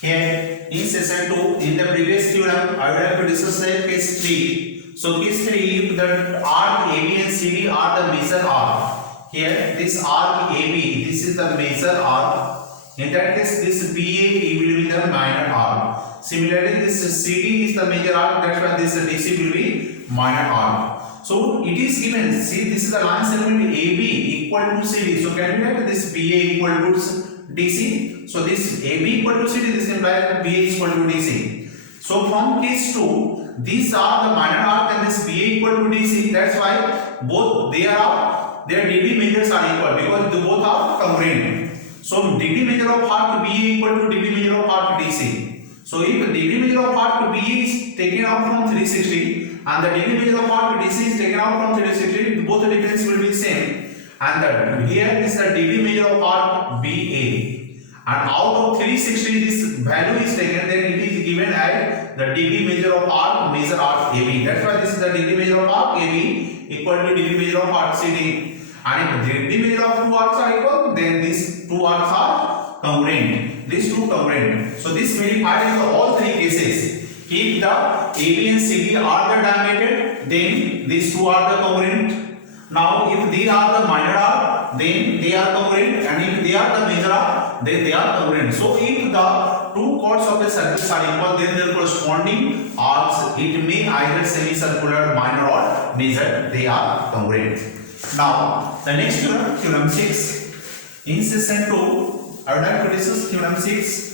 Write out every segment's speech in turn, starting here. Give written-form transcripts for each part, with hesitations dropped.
Here in session 2, in the previous theorem, I would have to discuss the case 3. So case 3, if the arc AB and CD are the major arc. Here this arc AB, this is the major arc. In that case, this BA will be the minor arc. Similarly, this CD is the major arc. That's why this DC will be minor arc. So it is given. See, this is the line segment AB equal to CD. So can we write this BA equal to DC? So this AB equal to CD, this implies that BA is equal to DC. So from case 2, these are the minor arc and this BA equal to DC. That's why both their degree measures are equal because they both are congruent. So degree measure of arc BA equal to degree measure of arc DC. So if the degree measure of arc BA is taken out from 360 and the degree measure of arc DC is taken out from 360, both the difference will be same. And here is the degree measure of arc BA. And out of 360 this value is taken, then it is given as the degree measure of arc major arc AB. That's why this is the degree measure of arc AB equal to degree measure of arc CD. And if the degree measure of two arcs are equal, then these two arcs are congruent. These two congruent. So this verified in all three cases. If the AB and CD are the diameter, then these two are the congruent. Now if they are the minor arc, then they are congruent, and if they are the major arc, then they are congruent. So if the two chords of a circle are equal, then their corresponding arcs, it may either semicircular, minor or major, they are congruent. Now the next theorem, theorem 6. In session 2, I would like to discuss theorem 6.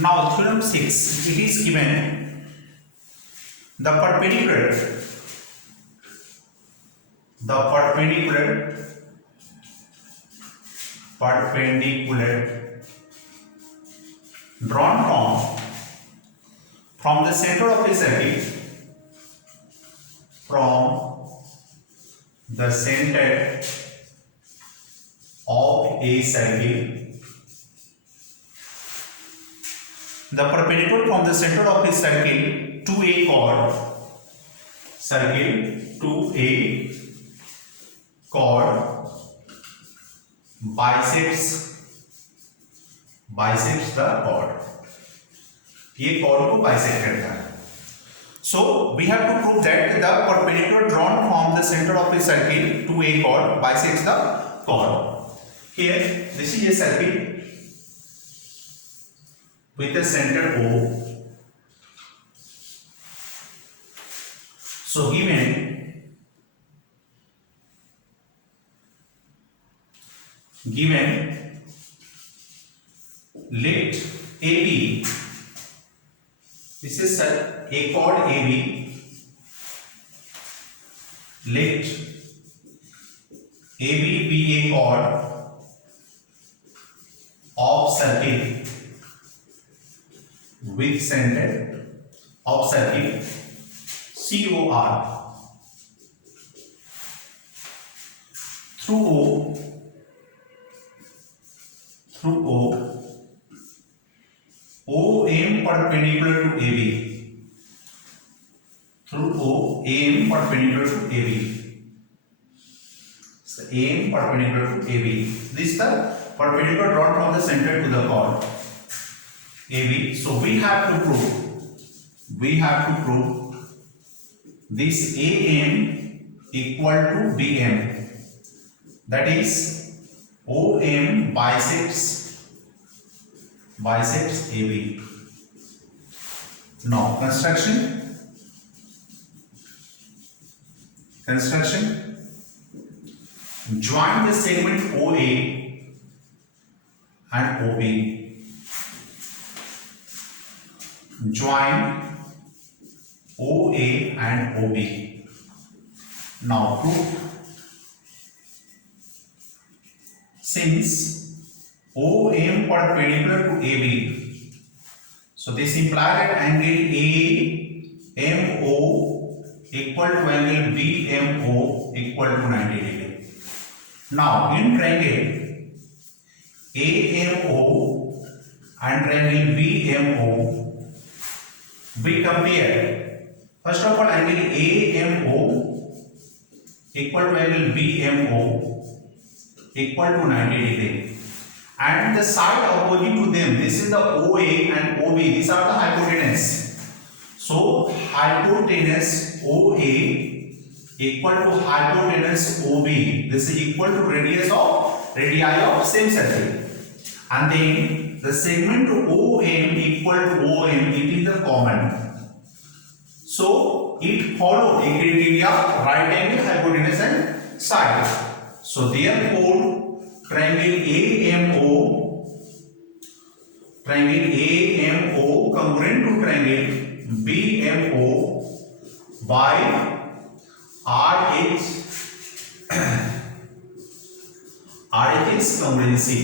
Now theorem 6, it is given the perpendicular drawn from the center of a circle, the perpendicular from the center of a circle to a chord bisects the chord. ये chord को bisect करता है. So we have to prove that the perpendicular drawn from the center of a circle to a chord bisects the chord. Here this is a circle with a center O. So given let AB, this is a chord AB, let AB be a chord of circle with center of circle COR through OM perpendicular to AB, through OM perpendicular to AB. So AM perpendicular to AB. This is the perpendicular drawn from the center to the chord AB. So we have to prove this AM equal to BM. That is OM bisects AB. Now construction. Join the segment OA and OB. Join OA and OB. Now prove. Since OM perpendicular to AB, so this implies that angle AMO equal to angle BMO equal to 90 degree. Now in triangle AMO and triangle BMO, we compare. First of all, angle AMO equal to angle BMO equal to 90 degree, and the side opposite to them, this is the OA and OB, these are the hypotenuse. So hypotenuse OA equal to hypotenuse OB, this is equal to radii of same circle, and then the segment OM equal to OM, it is the common. So it follows a criteria right angle, hypotenuse and side. So therefore triangle AMO congruent to triangle BMO by RH is congruency.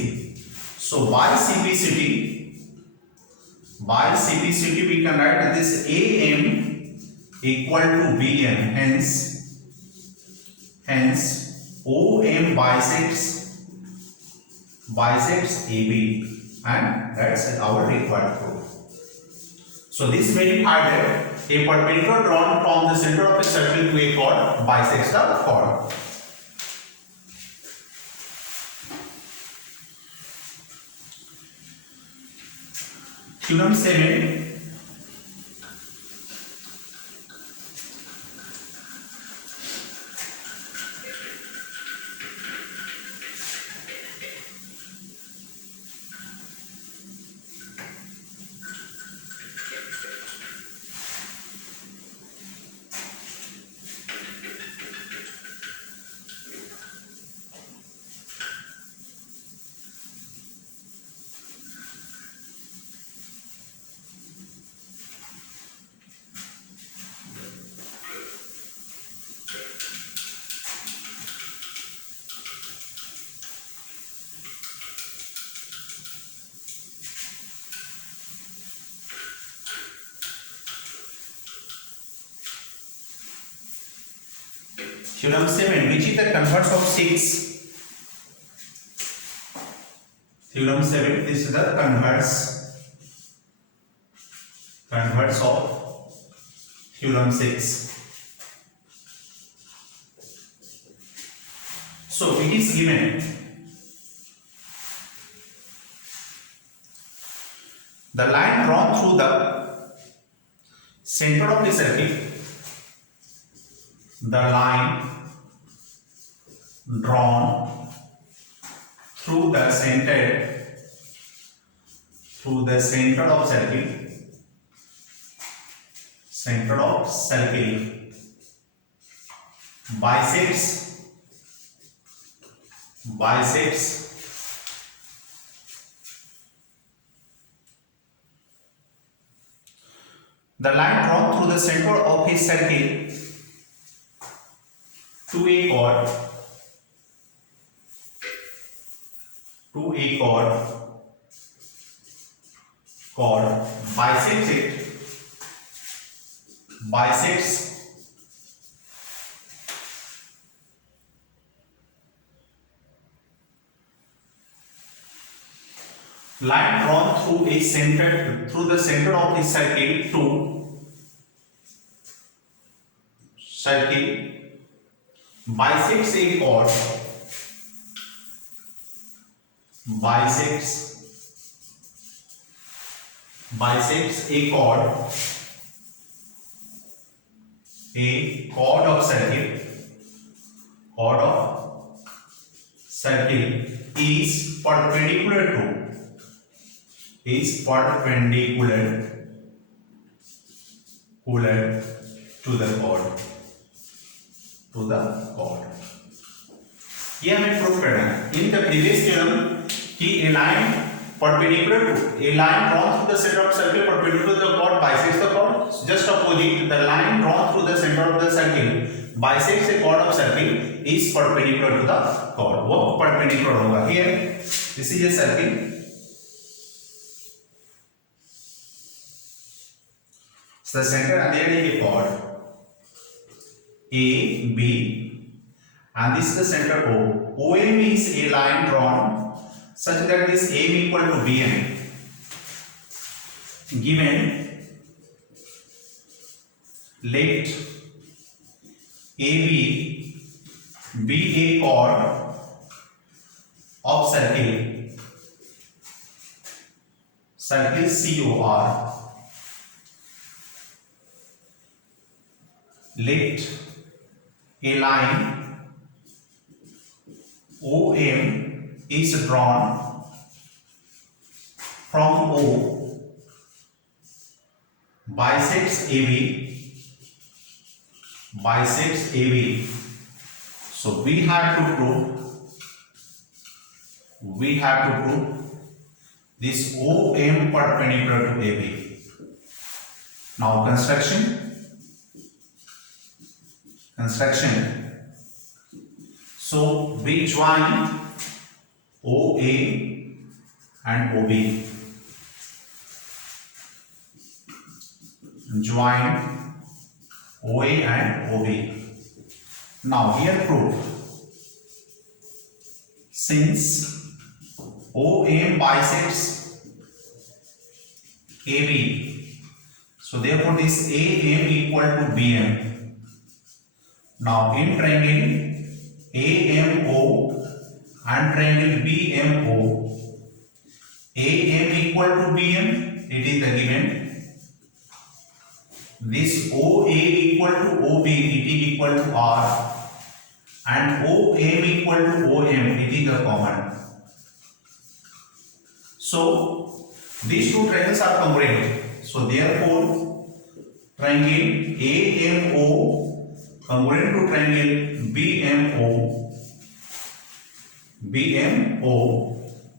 So by CPCT we can write this AM equal to BM, hence OM bisects AB, and that's our required proof. So this verified that a perpendicular drawn from the center of a circle to a chord bisects the chord. Theorem 7. Theorem 7, which is the converse of 6. Theorem 7, this is the converse of theorem 6. So it is given the line drawn through the center of the circle, the line drawn through the center of circle bisects the line drawn through the center of his circle to a chord bisects line drawn through the center of the circle to circle bisects a chord bisects a chord of circle is perpendicular to the chord. ये हमें prove करना है. In the previous theorem कि a line drawn through the center of circle perpendicular to the chord bisects the chord. Just opposite, the line drawn through the center of the circle bisects a chord of circle is perpendicular to the chord. वो perpendicular होगा. Here this is a circle. So the center and there is a chord A, B, and this is the center O. OM is a line drawn such that this AM equal to BM. Given, let AB be a chord of circle COR. Let a line OM is drawn from O bisects AB. So we have to prove this OM perpendicular to AB. Now construction. So we join OA and OB. Join OA and OB. Now here proof. Since OM bisects AB, so therefore this AM equal to BM. Now in triangle AMO and triangle BMO, AM equal to BM, it is the given. This OA equal to OB, it is equal to R, and OM equal to OM, it is the common. So these two triangles are congruent. So therefore triangle AMO congruent to triangle BMO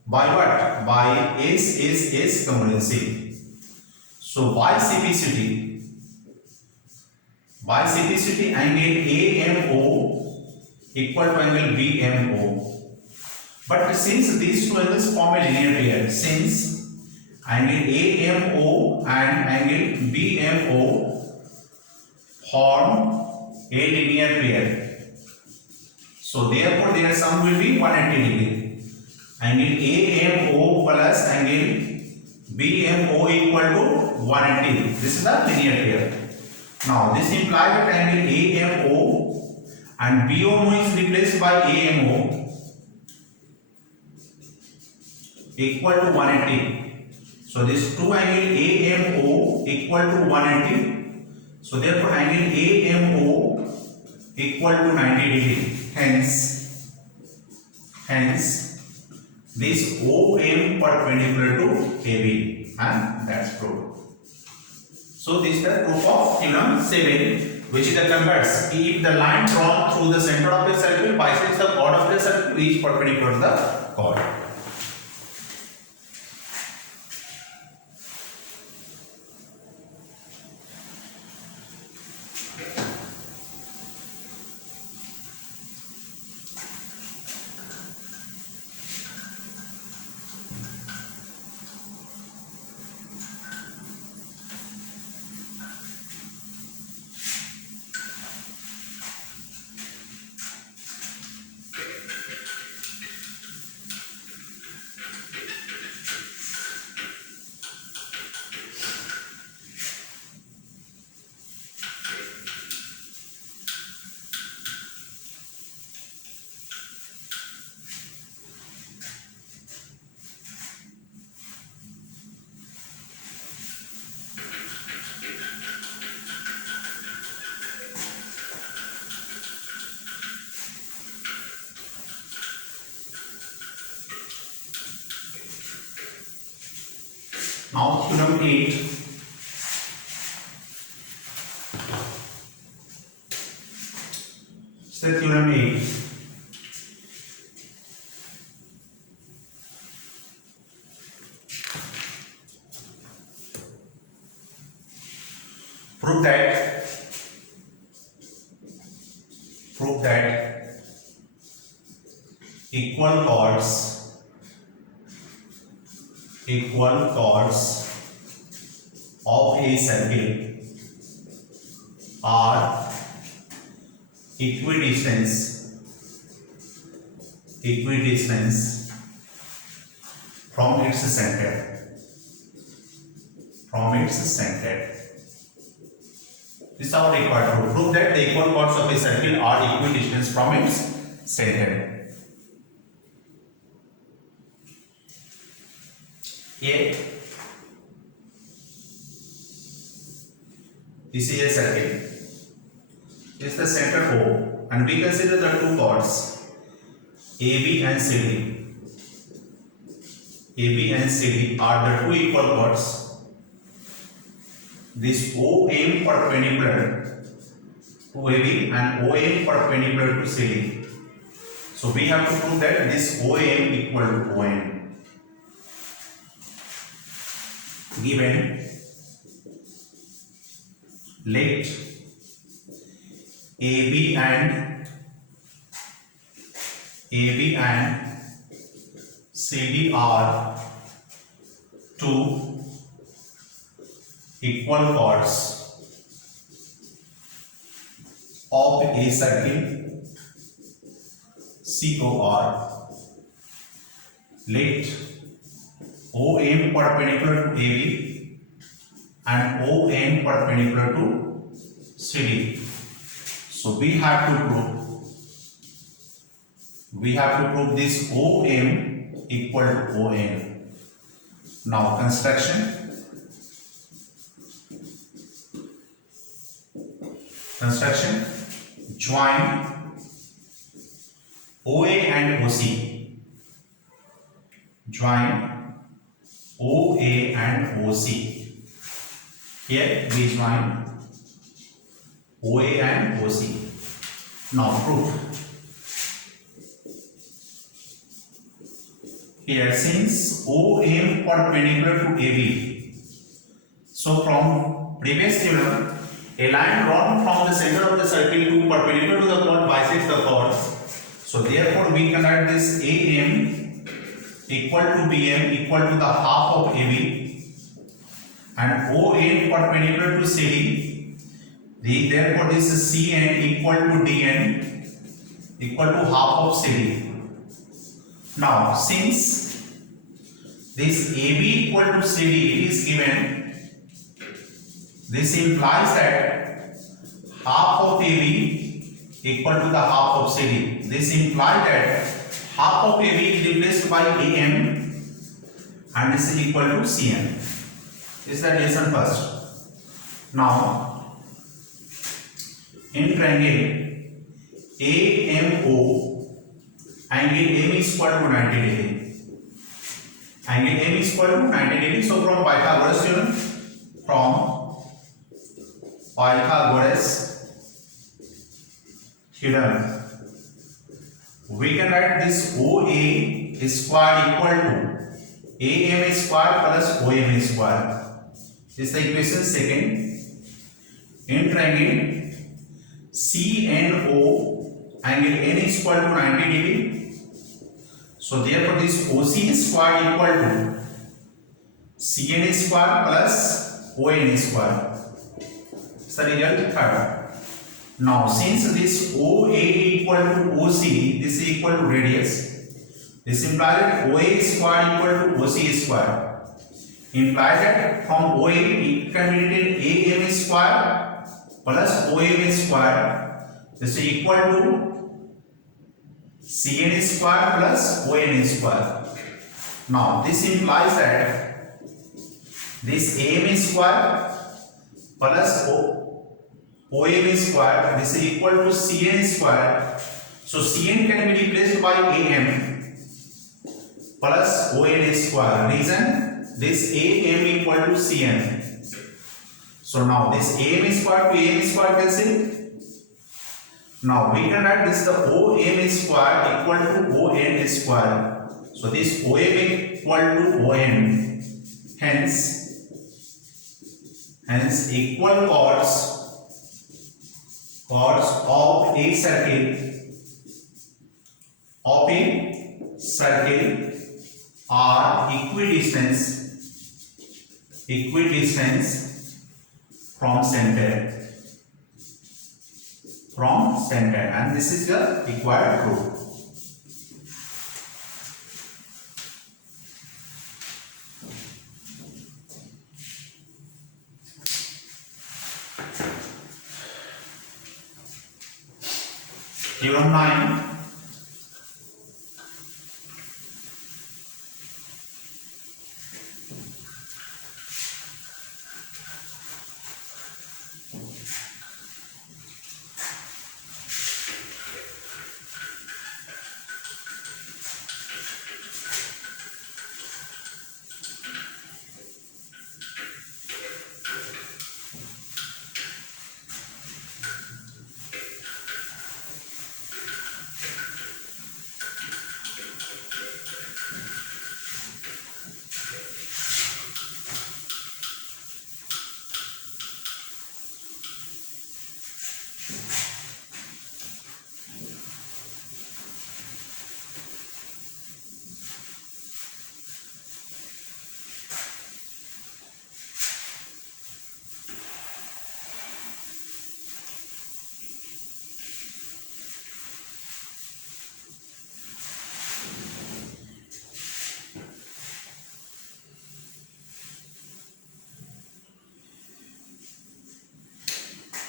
by what? By SSS congruency. So by CPCT angle AMO equal to angle BMO. But since these two angles form a linear pair, since angle AMO and angle BMO form a linear pair, so therefore their sum will be 180 degree. Angle AMO plus angle BMO equal to 180. This is the linear pair. Now this implies that angle AMO and BMO is replaced by AMO equal to 180. So this two angle AMO equal to 180. So therefore angle AMO equal to 90 degree. Hence this OM perpendicular to AB, and that's proof. So this is the proof of theorem 7, which is the converse. If the line drawn through the center of the circle bisects the chord of the circle is perpendicular to the chord. Now theorem 8. So theorem 8. Prove that equal chords of a circle are equidistant from its center. This is our required proof. Prove that the equal chords of a circle are equidistant from its center. Here, this is a circle. This is the center O, and we consider the two chords AB and CD. AB and CD are the two equal chords. This OM perpendicular to AB and OM perpendicular to CD. So we have to prove that this OM equal to OM. Given, let AB and CD are two equal chords of a circle COR. Let OM perpendicular to AB and OM perpendicular to CD. So we have to prove this OM equal to OM. Now construction. Join OA and OC. Join OA and OC. Here we join OA and OC. Now proof. Here, since OM perpendicular to AB, so from previous theorem, a line drawn from the center of the circle to perpendicular to the chord bisects the chord. So therefore we can write this AM equal to BM equal to the half of AB, and ON perpendicular to CD. Therefore this is CN equal to DN equal to half of CD. Now since this AB equal to CD is given, this implies that half of AB equal to the half of CD. This implies that half of AB is replaced by AM and this is equal to CN. This is the relation first. Now, in triangle AMO, angle M is equal to 90 degree. Angle M is equal to 90 degree. So from Pythagoras theorem, we can write this OA square equal to AM square plus OM square. This is the equation second. In triangle CNO, angle N is equal to 90 degree. So therefore this OC square equal to CN square plus ON square. It's the result third. Now since this OA equal to OC, this is equal to radius. This implies that OA square equal to OC square. Implies that from OA it can be written AM square plus OM square. This is equal to CN square plus ON square. Now this implies that this AM square plus OM square, this is equal to CN square. So CN can be replaced by AM plus ON square. Reason, this AM equal to CM. So now this AM square to AM square cancel. Now we can write this the OM square equal to ON square. So this OM equal to ON. Hence equal chords of a circle are equidistant from center, and this is the required proof. Theorem 9.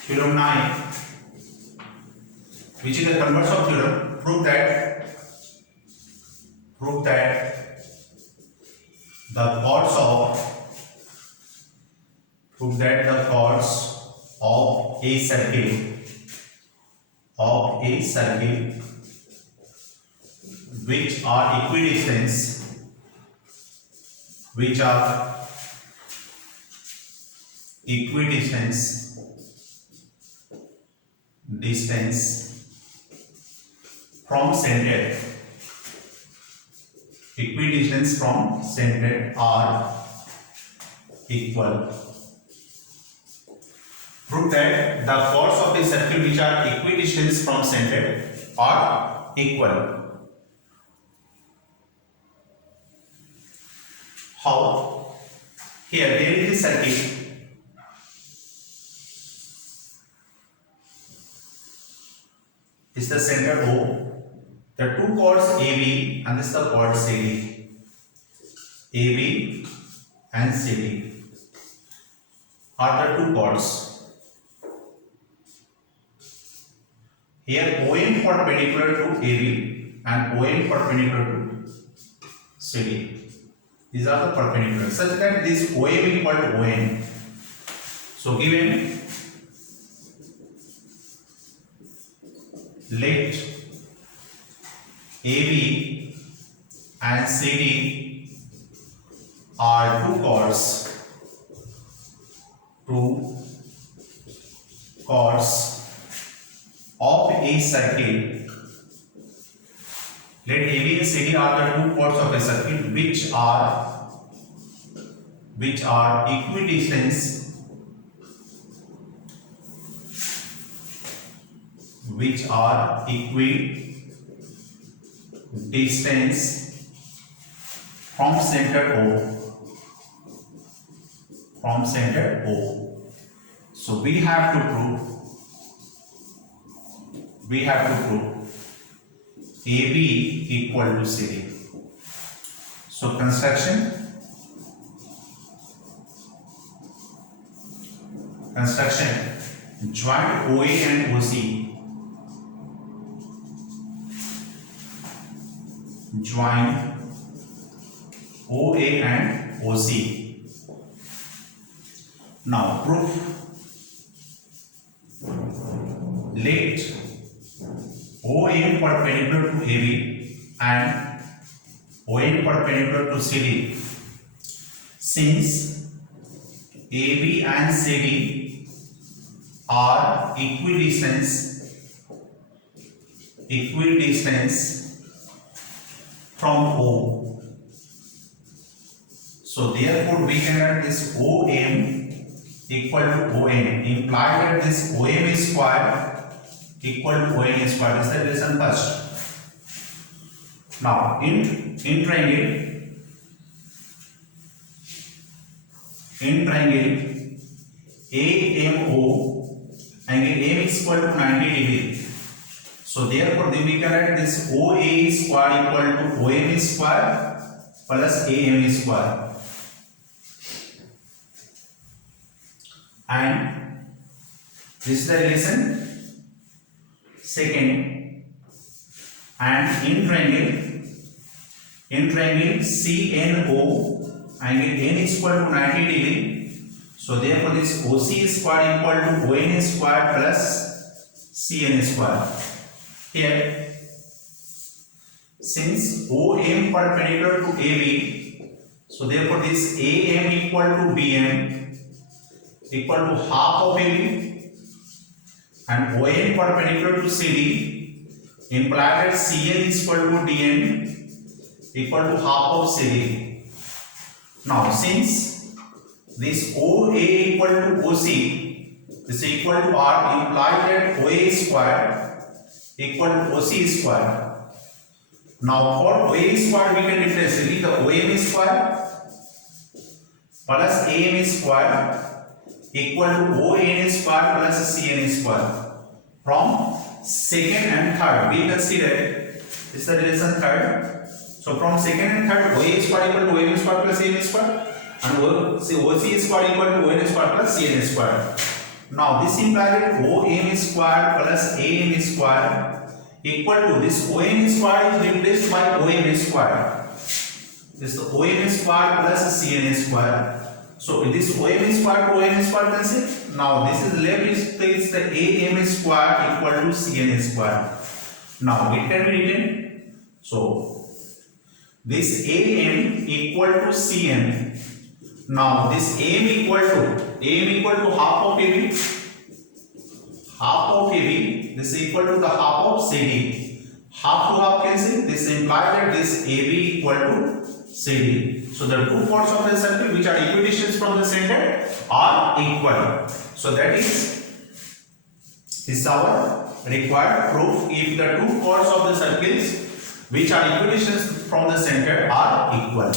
Theorem 9, which is the converse of theorem, prove that the chords of a circle which are equidistant distance from center, equidistance from center are equal. Prove that the chords of a circle which are equidistant from center are equal. How? Here there is a circle. Is the center O. The two chords AB and this is the chord CD. AB and CD are the two chords. Here OM perpendicular to AB and OM perpendicular to CD. These are the perpendicular such that this OM equal to ON. So given let AB and CD are two chords of a circle. Let AB and CD are the two chords of a circle which are equidistant from center O. So we have to prove AB equal to CD. So construction joint OA and OC, join OA and OC. Now proof. Let OM perpendicular to AB and ON perpendicular to CD since AB and CD are equidistant from O. So therefore we can write this OM equal to OM, imply that this OM square equal to OM square. Is the relation first. Now in triangle AMO, angle M is equal to 90 degree. So therefore then we can write this OA square equal to OM square plus AM square. And this is the relation second. And in triangle CNO, angle N is equal to 90 degree. So therefore this OC square equal to ON square plus CN square. Here, since OM perpendicular to AB, so therefore this AM equal to BM equal to half of AB, and OM perpendicular to CD imply that CN is equal to DN equal to half of CD. Now since this OA equal to OC is equal to R, imply that OA square equal to OC square. Now for OA square we can replace it with the OM square plus AM square equal to ON square plus CN square. From second and third we consider is the relation third. So from second and third, OA square equal to OM square plus AM square, and OC square equal to ON square plus CN square. Now this implies that OM square plus AM square equal to this OM square is replaced by OM square. This is the OM square plus CN square. So this OM square to OM square cancel. Now this is left is the AM square equal to CN square. Now it can be written. So this AM equal to CN. Now this AM equal to half of AB. Half of AB. This is equal to the half of CD. Half to half cancel. This implies that this AB equal to CD. So the two chords of the circle which are equidistant from the center are equal. So that is our required proof. If the two chords of the circles which are equidistant from the center are equal.